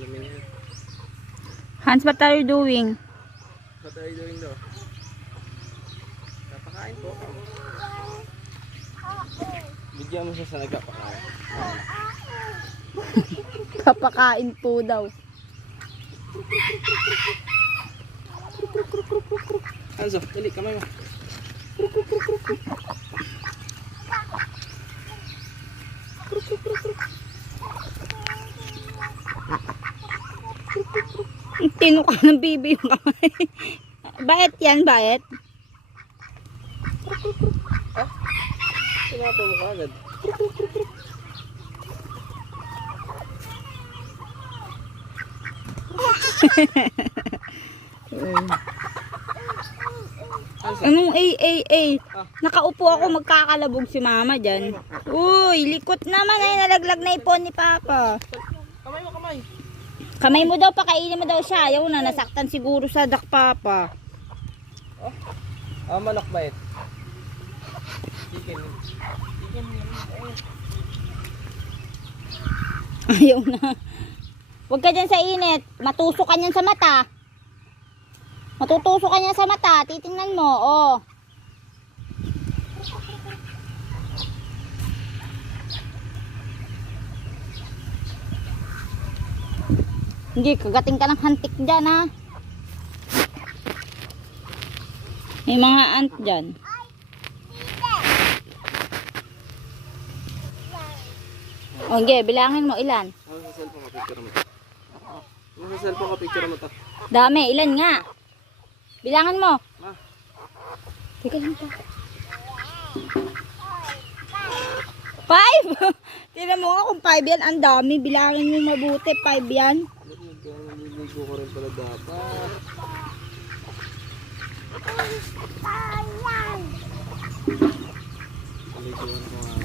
Inumin yan. Hans, what are you doing? What are you doing daw? Napakain po. Bigyan mo siya sa nagkapakain. Papakain po daw. Hanzo, dali, kamay mo. Tinuka ng bibi yung kamay. Bayet yan, bayet. Tinapa mo agad. Anong ay. Nakaupo ako, magkakalabog si mama dyan. Uy, likot naman ay nalaglag na ipon ni Papa. Kamay mo, kamay. Kamay mo daw, pakainin mo daw siya. Ayaw na, nasaktan siguro sa dak Papa. Oh. Manok bait. Chicken. Ayaw na. Huwag ka dyan sa init. Matusok ka niyan sa mata. Matutusok ka niyan sa mata. Titingnan mo, oh. Hindi, kagating ka ng hantik dyan, ha. May mga ant dyan. O, okay, bilangin mo, ilan? Ano sa cellphone ka picture mo? Ano sa cellphone ka picture mo to? Dami, ilan nga? Bilangin mo. Ma. Teka lang pa. 5! Tignan mo nga kung 5 yan. Ang dami. Bilangin mo mabuti. 5 yan. Naliligo ko rin pala dapat. Naliligoan ko nga.